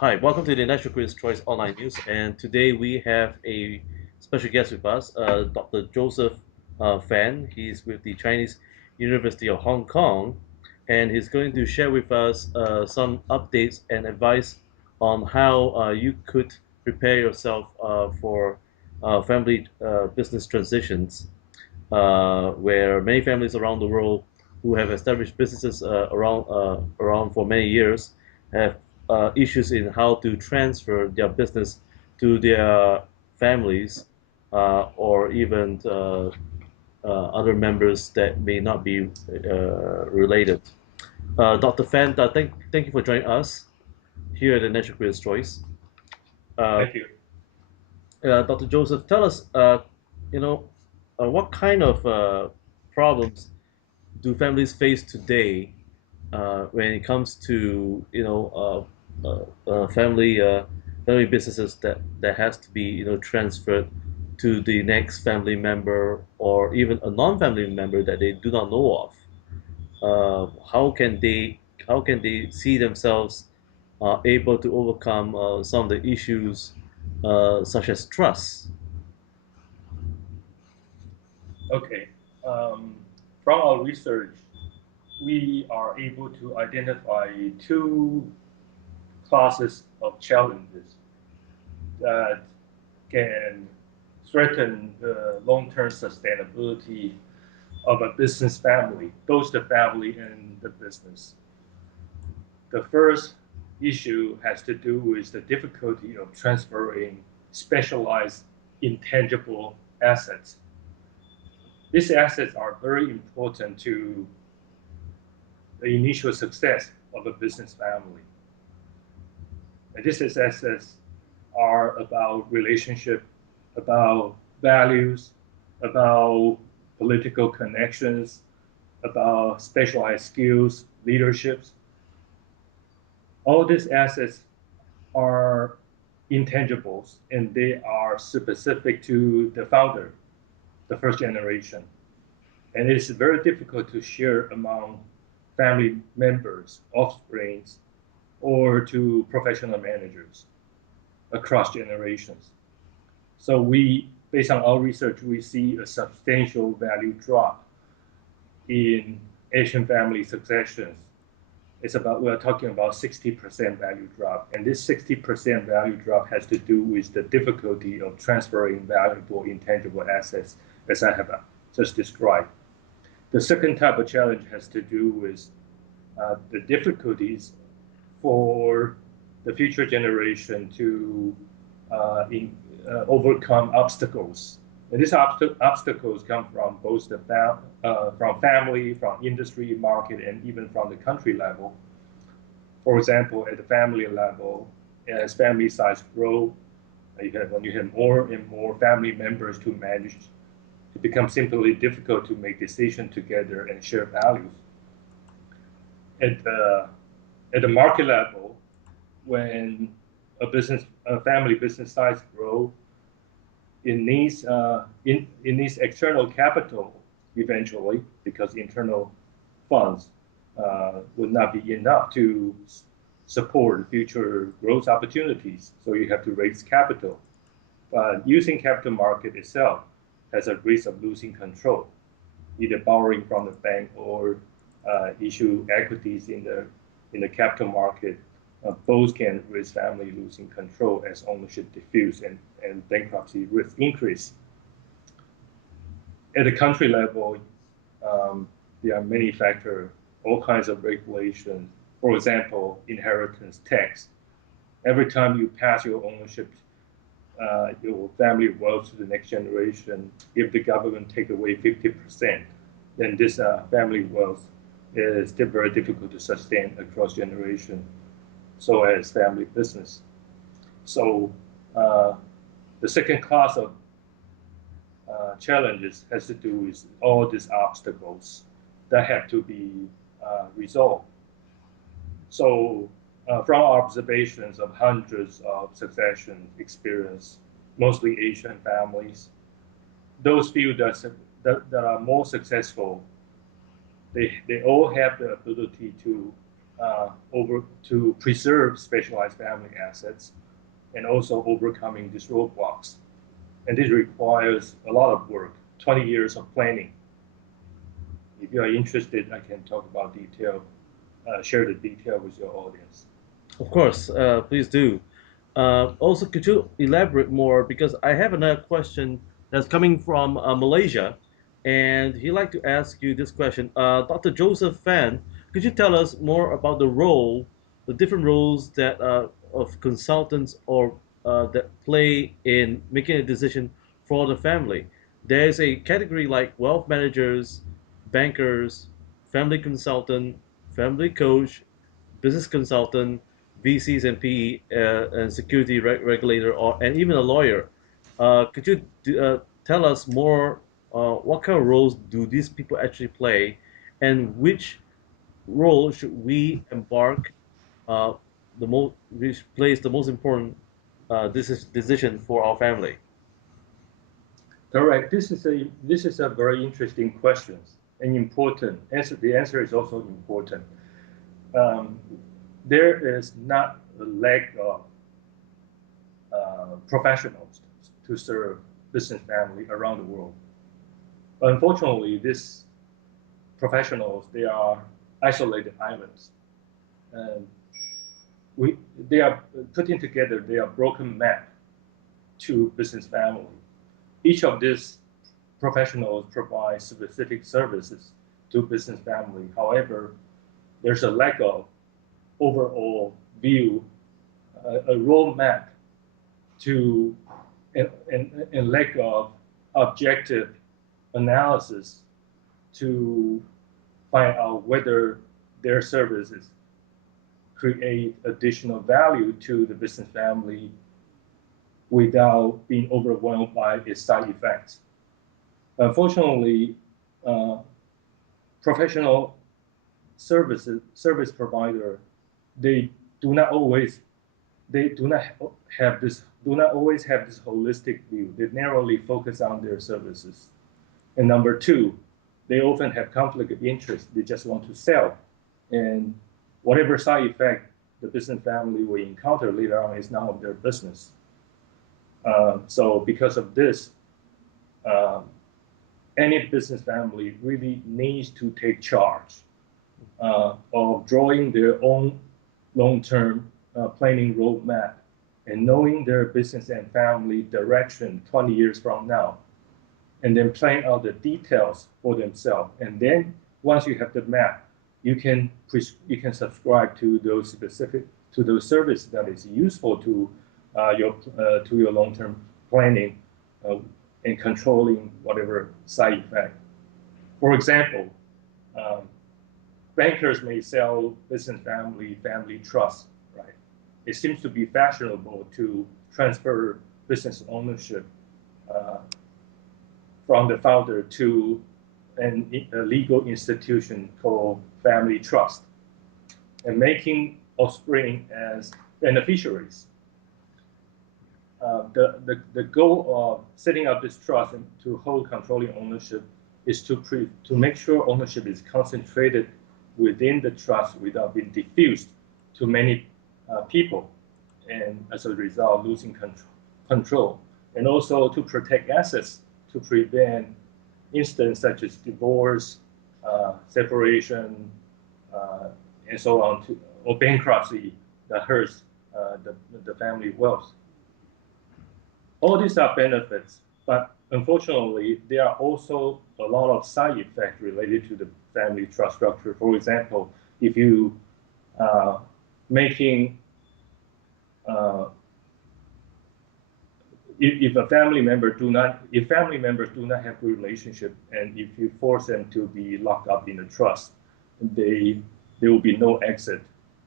Hi, welcome to the National Critics' Choice Online News. And today we have a special guest with us, Dr. Joseph Fan. He's with the Chinese University of Hong Kong, and he's going to share with us some updates and advice on how you could prepare yourself for family business transitions, where many families around the world who have established businesses around for many years have issues in how to transfer their business to their families or even other members that may not be related. Dr. Fan, thank you for joining us here at the National Critics' Choice. Uh, Thank you. Dr. Joseph, tell us, you know, what kind of problems do families face today when it comes to family businesses that has to be transferred to the next family member or even a non-family member that they do not know of. How can they see themselves able to overcome some of the issues such as trust? Okay. Um, from our research, we are able to identify two classes of challenges that can threaten the long-term sustainability of a business family, both the family and the business. The first issue has to do with the difficulty of transferring specialized intangible assets. These assets are very important to the initial success of a business family. And these assets are about relationship, about values, about political connections, about specialized skills, leaderships. All these assets are intangibles and they are specific to the founder, the first generation. And it is very difficult to share among family members, offsprings, or to professional managers across generations. So based on our research, we see a substantial value drop in Asian family successions. We're talking about 60% value drop. And this 60% value drop has to do with the difficulty of transferring valuable intangible assets, as I have just described. The second type of challenge has to do with the difficulties for the future generation to overcome obstacles. And these obstacles come from both from family, from industry, market, and even from the country level. For example, at the family level, as family size grow, when you have more and more family members to manage, it becomes simply difficult to make decisions together and share values. At the at the market level, when a family business size grow, it needs external capital eventually because internal funds would not be enough to support future growth opportunities. So you have to raise capital. But using capital market itself has a risk of losing control, either borrowing from the bank or issue equities in the capital market. Both can risk family losing control as ownership diffuse and bankruptcy risk increase. At the country level, there are many factors, all kinds of regulations. For example, inheritance tax. Every time you pass your ownership, your family wealth to the next generation, if the government take away 50%, then this family wealth is still very difficult to sustain across generation. So as family business. So the second class of challenges has to do with all these obstacles that have to be resolved. So from our observations of hundreds of succession experience, mostly Asian families, those few that are more successful, they all have the ability to over to preserve specialized family assets and also overcoming these roadblocks. And this requires a lot of work, 20 years of planning. If you are interested, I can talk about detail, share the detail with your audience. Of course, please do. Also, could you elaborate more? Because I have another question that's coming from Malaysia, and he'd like to ask you this question. Dr. Joseph Fan, could you tell us more about the different roles that of consultants or that play in making a decision for the family? There's a category like wealth managers, bankers, family consultant, family coach, business consultant, VCs and PE, and security regulator, or and even a lawyer. Could you tell us more? What kind of roles do these people actually play, and which role should we embark uh, which plays the most important decision for our family? Correct. This is a very interesting question and important. The answer is also important. Um, there is not a lack of professionals to serve business family around the world. Unfortunately, these professionals they are isolated islands, and they are putting together they are broken map to business family. Each of these professionals provide specific services to business family. However, there's a lack of overall view, a roadmap to and lack of objective analysis to find out whether their services create additional value to the business family without being overwhelmed by its side effects. Unfortunately, uh, professional service provider they do not always they do not always have this holistic view. They narrowly focus on their services. And number two, they often have conflict of interest. They just want to sell, and whatever side effect the business family will encounter later on is none of their business. So because of this, um, any business family really needs to take charge of drawing their own long-term planning roadmap and knowing their business and family direction 20 years from now, and then plan out the details for themselves. And then once you have the map, you can subscribe to those specific to those services that is useful to your long-term planning uh, and controlling whatever side effect. For example, um, bankers may sell business family trust, right? It seems to be fashionable to transfer business ownership uh, from the founder to a legal institution called family trust and making offspring as beneficiaries. The goal of setting up this trust and to hold controlling ownership is to make sure ownership is concentrated within the trust without being diffused to many people, and as a result, losing control. And also to protect assets to prevent instances such as divorce, separation, uh, and so on, or bankruptcy that hurts the family wealth. All these are benefits, but unfortunately, there are also a lot of side effects related to the family trust structure. For example, if you uh, making uh, if a family member do not if family members do not have good relationship, and if you force them to be locked up in a trust, they there will be no exit,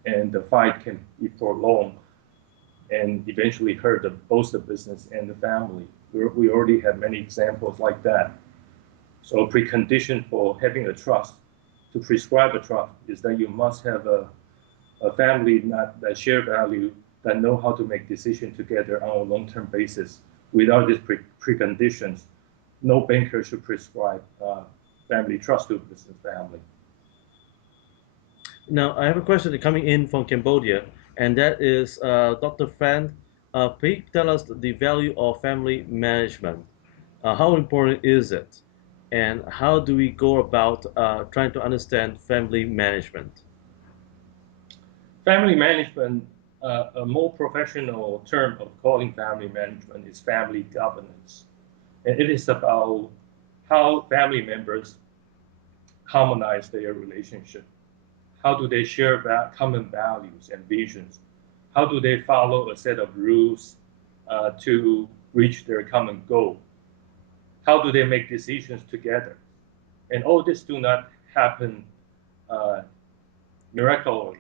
and the fight can be prolonged and eventually hurt both the business and the family. We already have many examples like that. So a precondition for having a trust, to prescribe a trust, is that you must have a family that share value, that know how to make decisions together on a long-term basis. Without these preconditions, no banker should prescribe family trust to a business family. Now, I have a question coming in from Cambodia, and that is Dr. Fan. Please tell us the value of family management. How important is it? And how do we go about trying to understand family management? Family management, a more professional term of calling family management is family governance. And it is about how family members harmonize their relationship. How do they share common values and visions? How do they follow a set of rules to reach their common goal? How do they make decisions together? And all this do not happen uh, miraculously.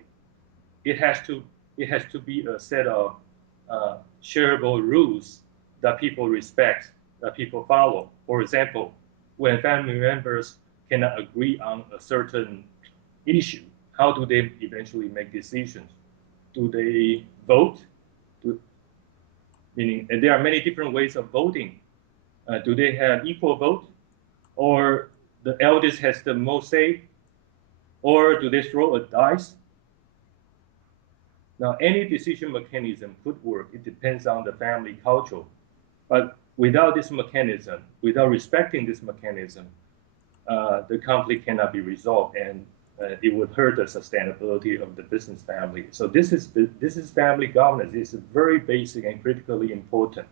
It has to it has to be a set of shareable rules that people respect, that people follow. For example, when family members cannot agree on a certain issue, how do they eventually make decisions? Do they vote? Do, Meaning, and there are many different ways of voting. Do they have equal vote, or the eldest has the most say, or do they throw a dice? Now, any decision mechanism could work. It depends on the family culture. But without this mechanism, without respecting this mechanism, the conflict cannot be resolved, and it would hurt the sustainability of the business family. So this is family governance. It's very basic and critically important.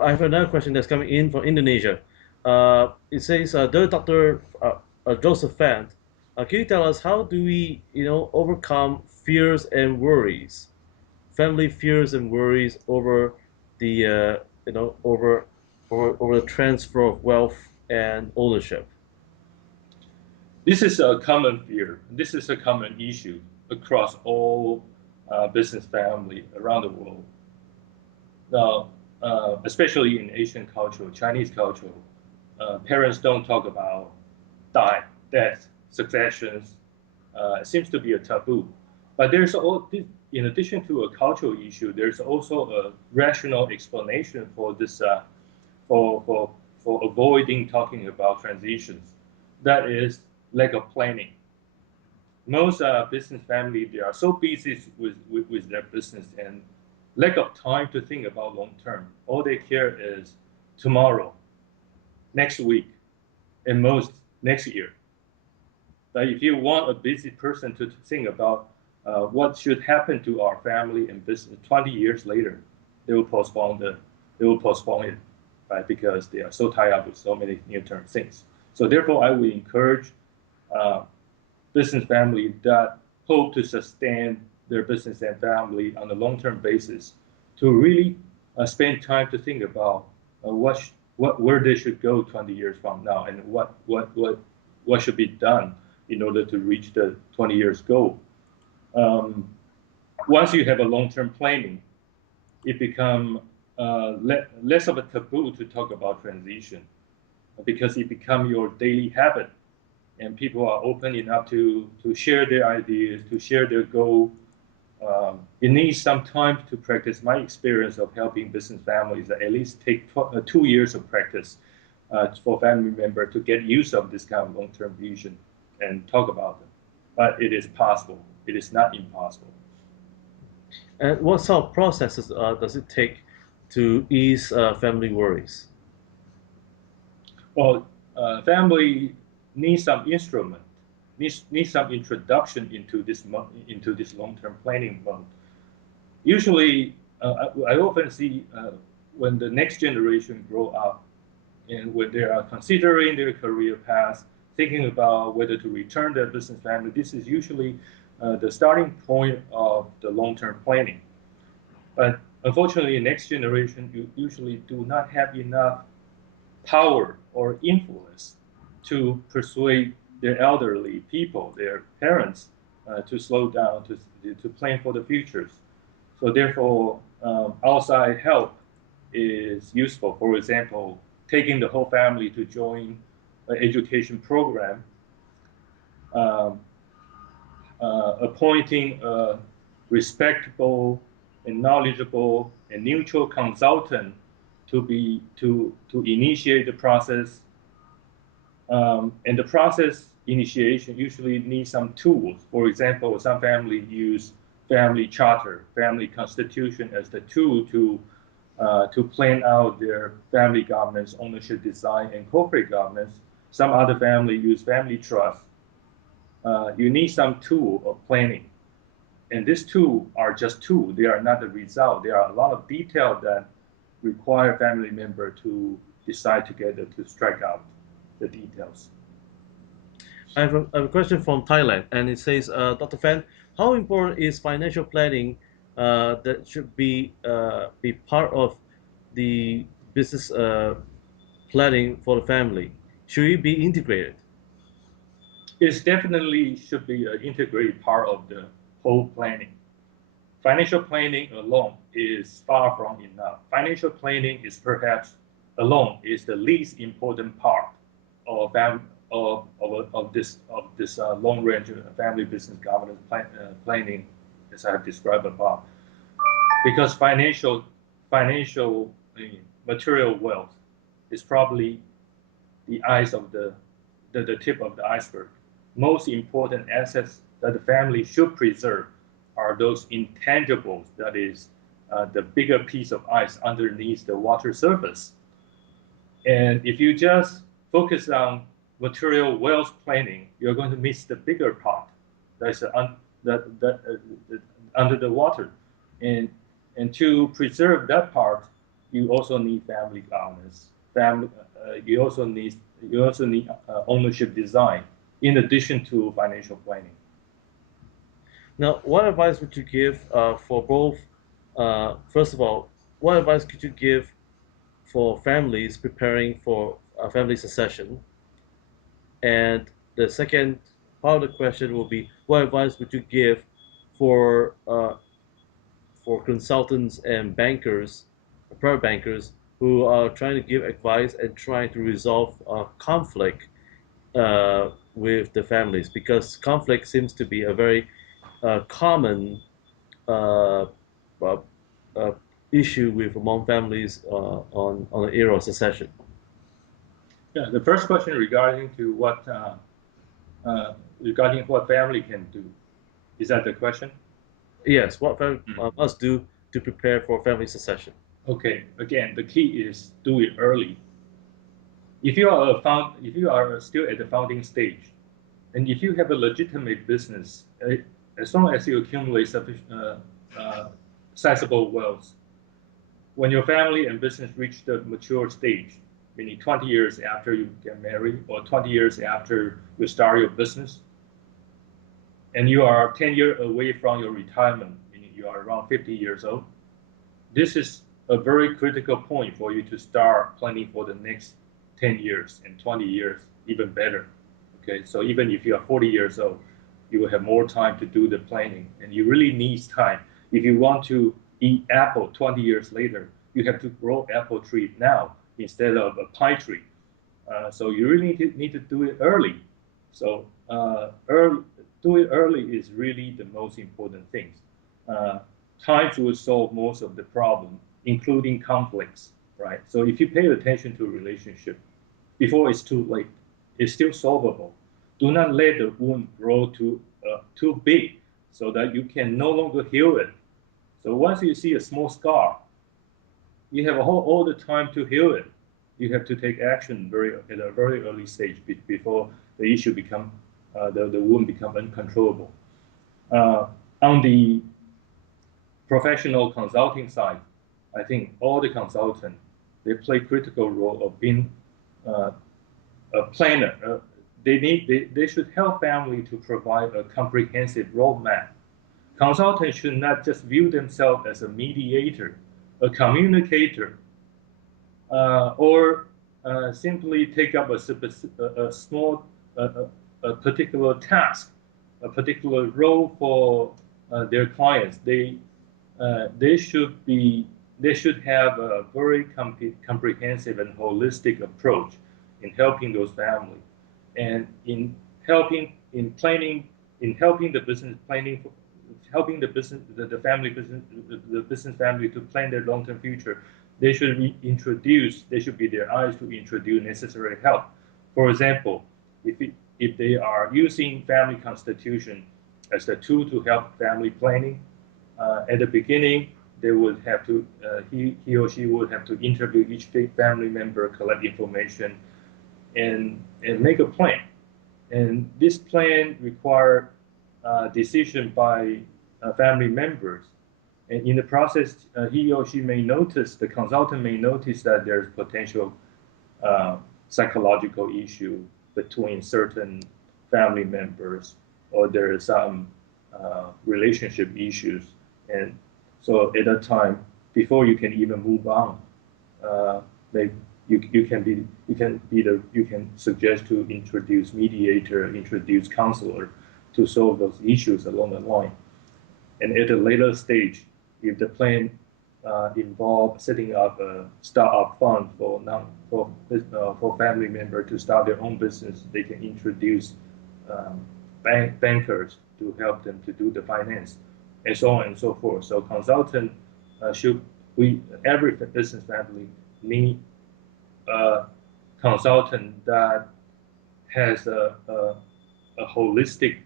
I have another question that's coming in from Indonesia. It says, dear Dr. Joseph Fan, can you tell us how do we, overcome fears and worries, family fears and worries over the, over the transfer of wealth and ownership? This is a common fear. This is a common issue across all business family around the world. Now, especially in Asian culture, Chinese culture, parents don't talk about death, successions. It seems to be a taboo. But in addition to a cultural issue, there's also a rational explanation for this, for avoiding talking about transitions. That is lack of planning. Most business family, they are so busy with their business and lack of time to think about long term. All they care is tomorrow, next week, and most next year. But if you want a busy person to think about what should happen to our family and business 20 years later, they will postpone it, right? Because they are so tied up with so many near-term things. So therefore, I would encourage uh, business family that hope to sustain their business and family on a long-term basis to really spend time to think about where they should go 20 years from now and what should be done in order to reach the 20 years goal. Um, Once you have a long-term planning, it becomes less of a taboo to talk about transition because it becomes your daily habit and people are open enough to share their ideas, to share their goal. It needs some time to practice. My experience of helping business families at least take 2 years of practice for family member to get use of this kind of long-term vision and talk about them. But it is possible. It is not impossible. And what sort of processes does it take to ease family worries? Well, family needs some instrument, needs some introduction into this long-term planning mode. Usually, I often see when the next generation grow up and when they are considering their career path, thinking about whether to return their business family, this is usually the starting point of the long-term planning. But unfortunately, next generation you usually do not have enough power or influence to persuade their elderly people, their parents, to slow down, to plan for the futures. So therefore, outside help is useful. For example, taking the whole family to join an education program, um, appointing a respectable and knowledgeable and neutral consultant to initiate the process, and the process initiation usually need some tools. For example, some family use family charter, family constitution as the tool to plan out their family governance, ownership design, and corporate governance. Some other family use family trust. You need some tool of planning. And these two are just two. They are not the result. There are a lot of detail that require family member to decide together to strike out the details. I have a question from Thailand, and it says, Dr. Fan, how important is financial planning that should be part of the business planning for the family? Should it be integrated? It definitely should be an integrated part of the whole planning. Financial planning alone is far from enough. Financial planning is perhaps alone is the least important part of this long range family business governance planning, as I have described above. Because financial material wealth is probably the eyes of the tip of the iceberg. Most important assets that the family should preserve are those intangibles, that is, the bigger piece of ice underneath the water surface. And if you just focus on material wealth planning, you're going to miss the bigger part that's under the water. And to preserve that part, you also need family governance. You also need ownership design in addition to financial planning. Now, what advice would you give for both? First of all, what advice could you give for families preparing for a family succession? And the second part of the question will be, what advice would you give for consultants and bankers, private bankers, who are trying to give advice and trying to resolve conflict with the families? Because conflict seems to be a very common uh, uh, uh, issue with among families on the era of succession. Yeah, the first question regarding what family can do. Is that the question? Yes, what family Mm. must do to prepare for family succession? Okay. Again, the key is do it early. If you are still at the founding stage, and if you have a legitimate business, as long as you accumulate sufficient, sizable wealth, when your family and business reach the mature stage, meaning 20 years after you get married or 20 years after you start your business, and you are 10 years away from your retirement, meaning you are around 50 years old, this is a very critical point for you to start planning for the next 10 years and 20 years, even better. Okay, so even if you are 40 years old, you will have more time to do the planning, and you really need time. If you want to eat apple 20 years later, you have to grow apple tree now instead of a pine tree. So you really need to do it early. So do it early is really the most important thing. Uh, Time will solve most of the problem, including conflicts, right? So if you pay attention to a relationship before it's too late, it's still solvable. Do not let the wound grow too big so that you can no longer heal it. So once you see a small scar, you have all the time to heal it. You have to take action at a very early stage before the issue become the wound become uncontrollable. Uh, on the professional consulting side, I think all the consultants they play critical role of being uh, a planner. They should help family to provide a comprehensive roadmap. Consultants should not just view themselves as a mediator, a communicator, or simply take up a small, a particular task, a particular role for their clients. They should be they should have a very comprehensive and holistic approach in helping those families, and in planning in helping the business planning helping the family business the business family to plan their long-term future. They should be their eyes to introduce necessary help. For example, if they are using family constitution as the tool to help family planning, at the beginning, they would have to, he or she would have to interview each family member, collect information, and make a plan. And this plan require decision by family members. And in the process, he or she may notice, the consultant may notice that there's potential uh, psychological issue between certain family members, or there is some relationship issues. And so at that time, before you can even move on, uh, maybe you can suggest to introduce mediator, introduce counselor to solve those issues along the line. And at a later stage, if the plan involves setting up a startup fund for non for family member to start their own business, they can introduce um, bankers to help them to do the finance, and so on and so forth. So consultant should we every business family need a consultant that has a holistic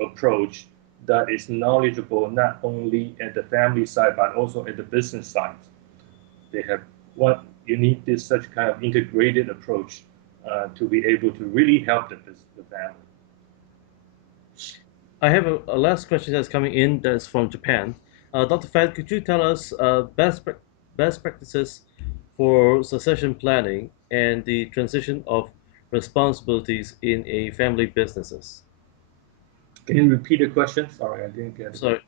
approach that is knowledgeable not only at the family side but also at the business side. They have what you need this such kind of integrated approach to be able to really help the family. I have a last question that's coming in that's from Japan. Dr. Fan, could you tell us best practices for succession planning and the transition of responsibilities in a family businesses? Can you repeat the question? Sorry, I didn't get it. So,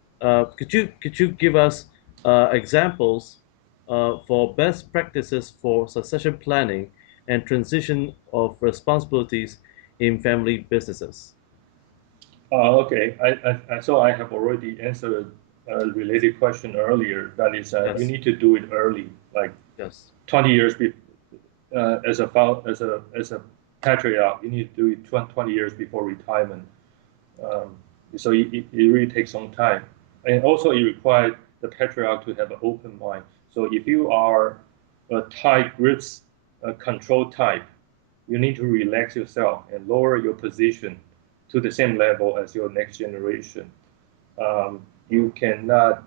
could you give us examples for best practices for succession planning and transition of responsibilities in family businesses? Okay, so I have already answered a related question earlier. That is, you Yes, need to do it early, like yes. 20 years as a patriarch. You need to do it 20 years before retirement. Um, so it really takes some time, and also it requires the patriarch to have an open mind. So if you are a tight grips, a control type, you need to relax yourself and lower your position to the same level as your next generation. You cannot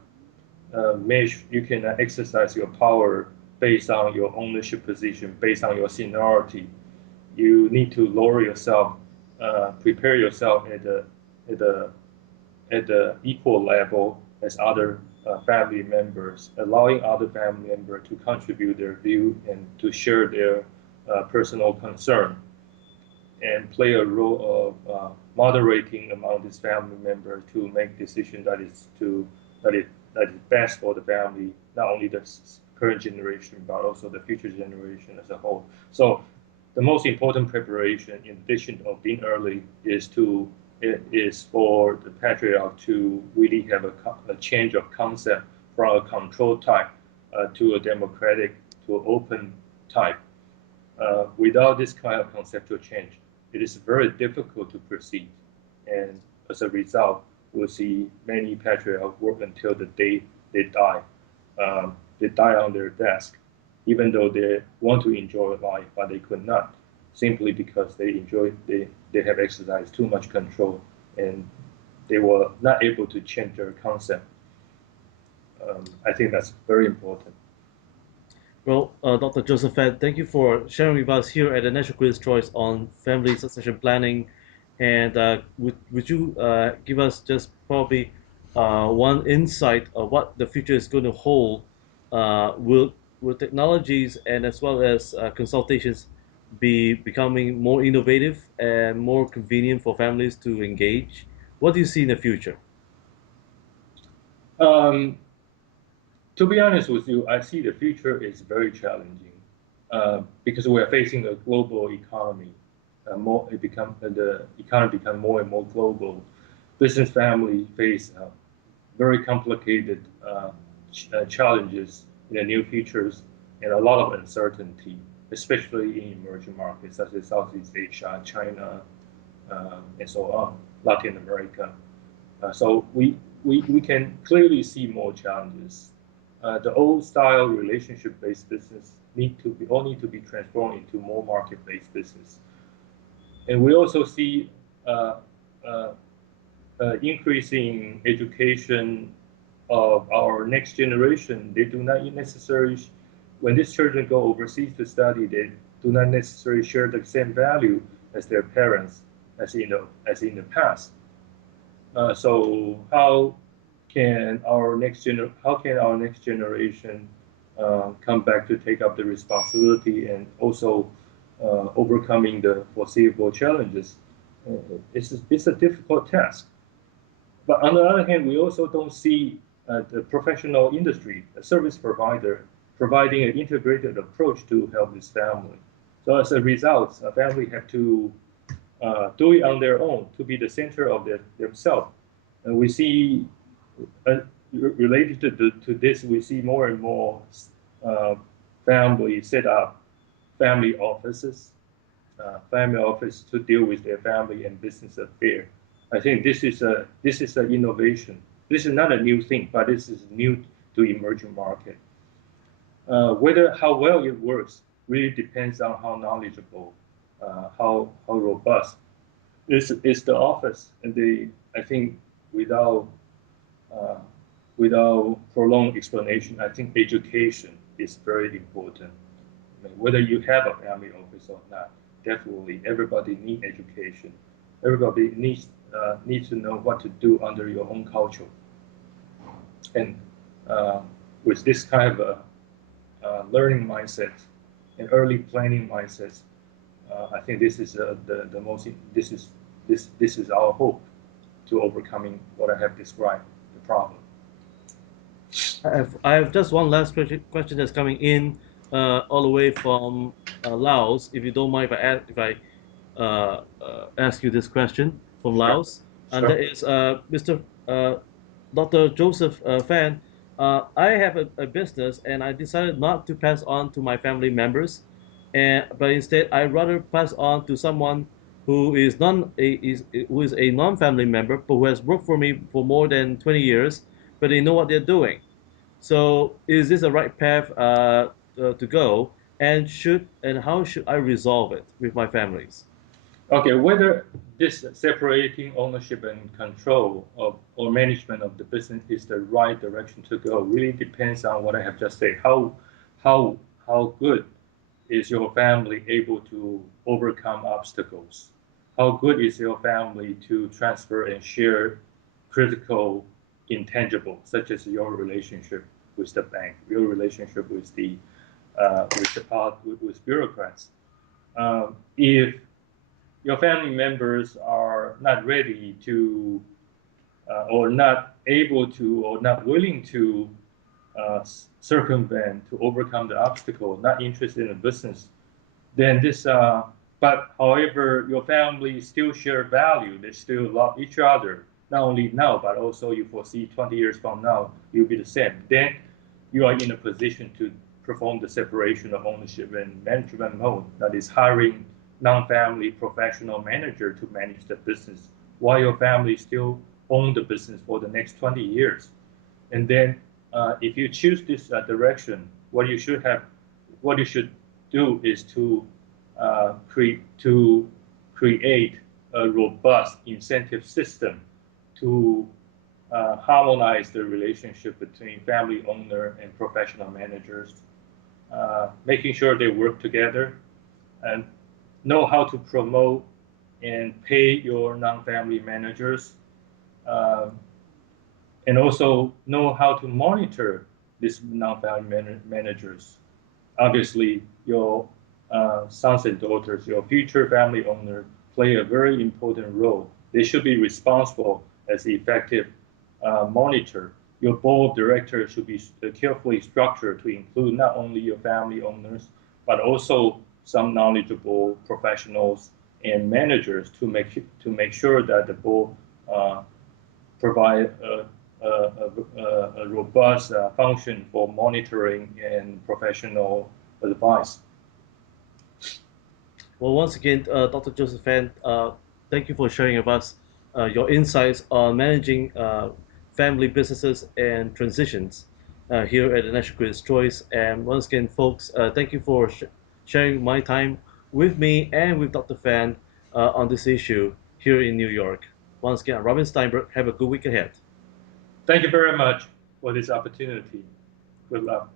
you cannot exercise your power based on your ownership position, based on your seniority. You need to lower yourself, prepare yourself at the at the equal level as other family members, allowing other family members to contribute their view and to share their personal concern, and play a role of moderating among this family member to make decision that is that is best for the family, not only the current generation but also the future generation as a whole. So the most important preparation, in addition of being early, is for the patriarch to really have a change of concept from a control type to a democratic to an open type. Without this kind of conceptual change, it is very difficult to proceed. And as a result, we'll see many patriarchs work until the day they die. They die on their desk, even though they want to enjoy life, but they could not, simply because they have exercised too much control and they were not able to change their concept. I think that's very important. Well, Dr. Joseph Fed, thank you for sharing with us here at the National Quiz Choice on family succession planning. And would you give us just probably one insight of what the future is going to hold? Will technologies and as well as consultations be becoming more innovative and more convenient for families to engage? What do you see in the future? Um, To be honest with you, I see the future is very challenging because we are facing a global economy. More it become the economy become more and more global. Business family face very complicated challenges in the new futures and a lot of uncertainty, especially in emerging markets such as Southeast Asia, China, and so on, Latin America. So we can clearly see more challenges. The old style relationship-based business all need to be transformed into more market-based business. And we also see uh, uh, increasing education of our next generation. They do not necessarily, when these children go overseas to study, they do not necessarily share the same value as their parents, as in the past. So how can our next generation come back to take up the responsibility and also overcoming the foreseeable challenges? It's a difficult task. But on the other hand, we also don't see the professional industry, a service provider, providing an integrated approach to help this family. So as a result, a family have to do it on their own to be the center of themselves. And we see, related to this, we see more and more uh, family set up family offices, family office to deal with their family and business affair. I think this is an innovation. This is not a new thing, but this is new to emerging market. Whether how well it works really depends on how knowledgeable, how robust is the office. And I think without uh, without prolonged explanation, I think education is very important. I mean, whether you have a family office or not, definitely everybody needs education. Everybody needs to know what to do under your own culture. And uh, with this kind of a learning mindset and early planning mindset, I think this is the most this is our hope to overcoming what I have described the problem. I have just one last question that's coming in all the way from Laos. If you don't mind if I ask you this question from Sure, Laos, and that sure. is Mr. Dr. Joseph Fan. I have a business, and I decided not to pass on to my family members, but instead I rather pass on to someone who is a non-family member, but who has worked for me for more than 20 years, but they know what they're doing. So is this the right path to go? And how should I resolve it with my families? Okay, whether this separating ownership and control of or management of the business is the right direction to go really depends on what I have just said. How how good is your family able to overcome obstacles? How good is your family to transfer and share critical intangibles, such as your relationship with the bank, your relationship with bureaucrats? If your family members are not ready to, or not able to, or not willing to circumvent, to overcome the obstacle, not interested in the business, then but however, your family still share value, they still love each other, not only now, but also you foresee 20 years from now, you'll be the same. Then you are in a position to perform the separation of ownership and management mode, that is hiring non-family professional manager to manage the business while your family still own the business for the next 20 years. And then if you choose this direction, what you should do is to create a robust incentive system to harmonize the relationship between family owner and professional managers, making sure they work together and know how to promote and pay your non-family managers, uh, and also know how to monitor these non-family managers. Obviously, your sons and daughters, your future family owners, play a very important role. They should be responsible as effective monitor. Your board of directors should be carefully structured to include not only your family owners, but also some knowledgeable professionals and managers to make sure that the board uh, provide a robust function for monitoring and professional advice. Well, once again, Dr. Joseph Fan, thank you for sharing with us your insights on managing family businesses and transitions here at the National Critics' Choice. And once again, folks, thank you for sharing my time with me and with Dr. Fan. on this issue here in New York. Once again, Robin Steinberg, have a good week ahead. Thank you very much for this opportunity. Good luck.